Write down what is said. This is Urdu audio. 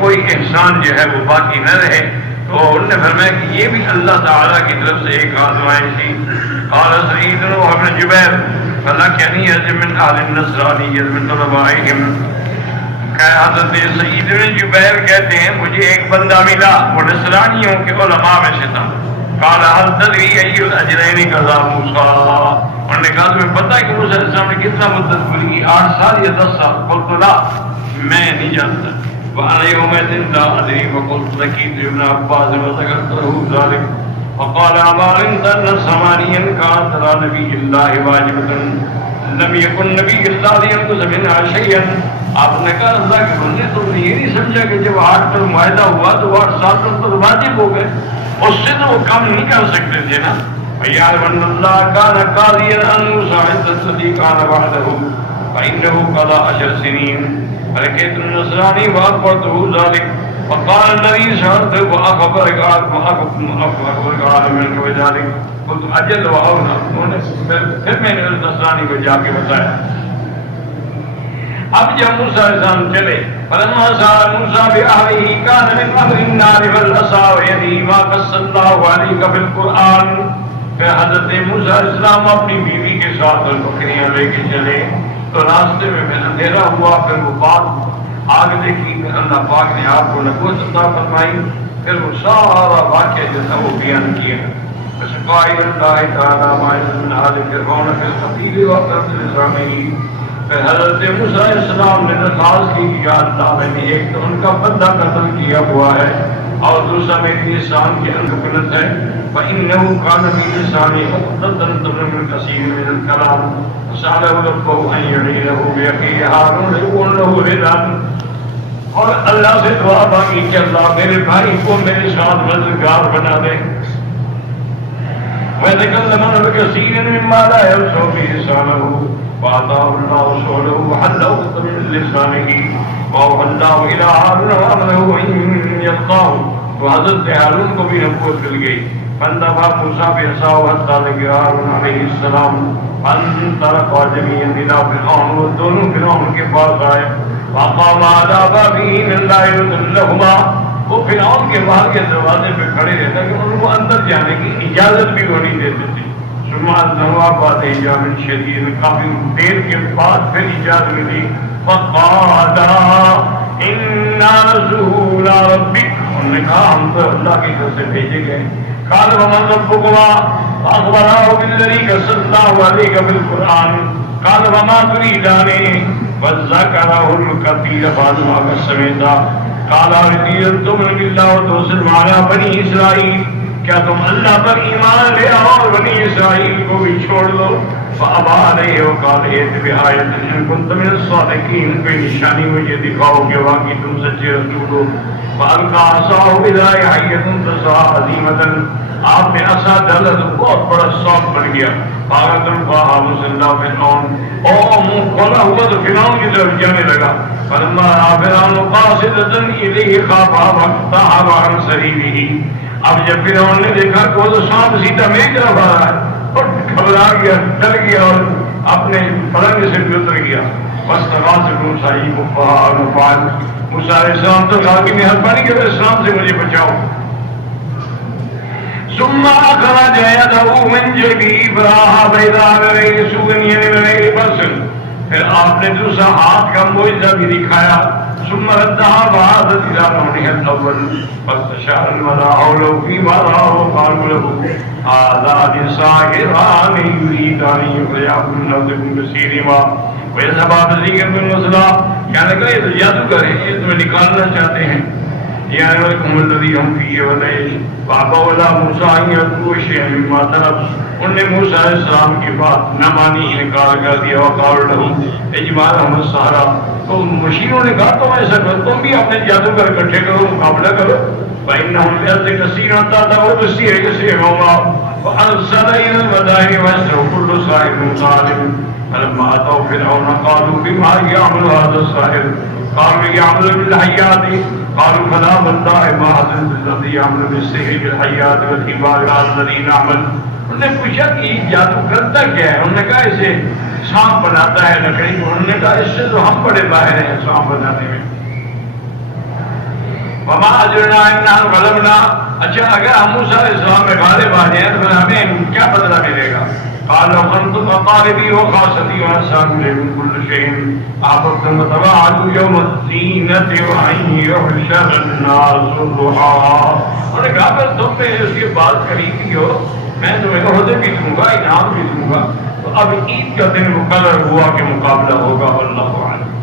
کوئی احسان جو ہے وہ باقی نہ رہے. تو انہوں نے فرمایا کہ یہ بھی اللہ تعالیٰ کی طرف سے ایک آزمائش تھی. قال سعید بن جبیر فلکنی من اہل النصرانیہ من طلبائہم. حضرت سعید بن جبیر کہتے ہیں مجھے ایک بندہ ملا وہ نصرانیوں کے علماء میں سے تھا. قال هل تدری ای الاجرین قضا موسیٰ. انہوں نے کہا تمہیں پتہ ہے کہ موسیٰ علیہ السلام نے کتنا مدت پوری کی؟ 8 سال یا 10 سال؟ قلت لا میں نہیں جانتا. وأنا يومئذ لا أدري فقلت لقيت ابن عباس وذكرت له ذلك فقال أما علمت أن ثمانيا كانت على نبي الله واجبة لم يكن نبي الله لينقص منها شيئا. آپ نے کہا اللہ کے بندے تم نے یہ نہیں سمجھا کہ جب 8 پر معاہدہ ہوا تو 8 سال تک تو واجب ہو گئے، اس سے تو وہ کم نہیں کر سکتے تھے نا. فَيَعْلَمَ اللَّهُ كَانَ قَاضِيًا أَن يُسَاعِدَ الَّذِي كَانَ بَعْدَهُ فَإِنَّهُ قَضَى 10 سنين. فلقيت النصراني وأخبرته ذلك فقال الذي سألته وأخبرك منك بذلك. قلت أجل وأولى. پھر میں نے نصرانی کو جا کے بتایا. اب جب موسیٰ علیہ السلام چلے فلما سأل موسیٰ بأهله كان من أمر النار والعصا ويده ما قص الله عليك في القرآن. پھر حضرت موسیٰ علیہ السلام اپنی بیوی کے ساتھ بکریاں لے کے چلے تو راستے میں اندھیرا ہوا. پھر وہ بات آگ دیکھی. پھر اللہ پاک نے آپ کو نبوت عطا فرمائی. پھر وہ سارا واقعہ جو تھا وہ بیان کیا. فسقائل اللہ تعالیٰ من آل فرعون فی القتیل وقتل اسرائیل. پھر حضرت موسیٰ علیہ السلام نے درخواست کی کہ اللہ نے ایک تو ان کا بندہ قتل کیا ہوا ہے اور دوسرا میری لسان کے اندر غلط ہے. فإنه كان في لسانه عقدة من كثير من الكلام فسأله ربه أن يعينه بأخيه هارون يكون له هدى. اور اللہ سے دعا مانگی کہ اللہ میرے بھائی کو میرے ساتھ مددگار بنا دے. ويتكلم بكثير مما لا يلزم به لسانه فأعطاه الله رسوله وحل عقدة من لسانه وأوحى الله إلى هارون وأمره أن يلقاه. تو حضرت ہارون کو بھی نبوت مل گئی. فانطلق موسیٰ بعصاه حتى لقي هارون علیہ السلام فانطلقا جميعا إلى فرعون. وہ دونوں فرعون کے پاس آئے. فقام على بابه من لا يؤذن لهما. وہ فرعون کے باہر کے دروازے پہ کھڑے رہتا کہ ان کو اندر جانے کی اجازت بھی وہ نہیں دیتے تھے. ثم أذنوا بعد إيام شديد. کافی دیر کے بعد پھر اجازت ملی. فقالا إنا رسول ربك. انہوں نے کہا ہم تو اللہ کی طرف سے بھیجے گئے. قال ومن ربكما فأخبره بالذي قص الله عليك بالقرآن. قال وما تريدان وذكره الكثير بعد ما قسمتا. قال أريد تؤمن بالله وترسل معنا بني إسرائيل. کیا تم اللہ پر ایمان لے آؤ اور بنی اسرائیل کو بھی چھوڑ دو. فأبى عليه وقال ائت بآية إن كنت من الصادقين. کوئی نشانی مجھے دکھاؤ کہ واقعی تم سچے رسول ہو. فألقى عصاه إذا هي حية تسعى عظيمة. آپ نے عصا ڈالا تو بہت بڑا سانپ بن گیا. فأخذ القاها مسلح فرعون. منہ کھولا ہوا تو فرعون کی طرف جانے لگا. فلما رأى فرعون قاصدة إليه خاف فاقترب عن سبيله. اب جب فرعون نے دیکھا کہ وہ تو سانپ سیدھا میری طرف آ رہا ہے اور گھبرا گیا، ڈر گیا اور اپنے پلنگ سے بھی اتر گیا. بس نماز موسیٰ موسیٰ علیہ السلام تو کہا کہ مہربانی کرو اسلام سے مجھے بچاؤ. ثم أخرج يده من جيبه فراها بيضاء بغير سوء بغير بأس. پھر آپ نے دوسرا ہاتھ کا معجزہ بھی دکھایا. ثم ردها فعادت إلى لونها الأول فاستشار الملأ حوله فيما رأوا وقالوا له هذان ساحران يريدان أن يخرجاكم من أرضكم بسحرهما ويذهبا بزينتكم المثلى. کہنے لگا یہ تو جادوگر ہیں، یہ تمہیں نکالنا چاہتے ہیں. يعني ولكم الذي هم فيه وليش فأبوا إلى موسى أن يأتوا شيئا مما طلب. انہوں نے موسیٰ علیہ السلام کی بات نہ مانی، انکار کر دیا. وقالوا له اجمعهم السحرة. تو مشیروں نے کہا تم ایسا کرو، تم بھی اپنے جادوگر اکٹھے کرو، مقابلہ کرو. فإنهم بأرض كثيرا تعتبر بالسحر كثيرهما. فأرسل إلى المدائن وأسروا كل ساحر ظالم. فلما أتوا فرعون قالوا بما يعمل هذا الساحر. قالوا يعمل بالحيات. قالوا فلا والله ما حزنت الذي يعمل بالسحر بالحيات والحبال الذي نعمل. انہوں نے پوچھا کہ یہ جادو کرتا کیا ہے؟ انہوں نے کہا اسے سانپ بناتا ہے لکڑی کو. انہوں نے کہا اس سے تو ہم بڑے باہر ہیں سانپ بنانے میں. وما اجرنا انا غلبنا. اچھا اگر ہم موسیٰ علیہ السلام میں غالب آ جائیں تو ہمیں کیا بدلہ ملے گا؟ قالوا كنتم اقاربي وخاصتي واسامي من كل شيء اعطتم وتباعدوا يوم الزينة وان يحشر الناس ضحى. انہوں نے کہا بس تم نے اس کی بات قریبی ہو، میں تمہیں عہدے بھی دوں گا، انعام بھی دوں گا. تو اب عید کا دن مقرر ہوا کہ مقابلہ ہوگا. واللہ اعلم.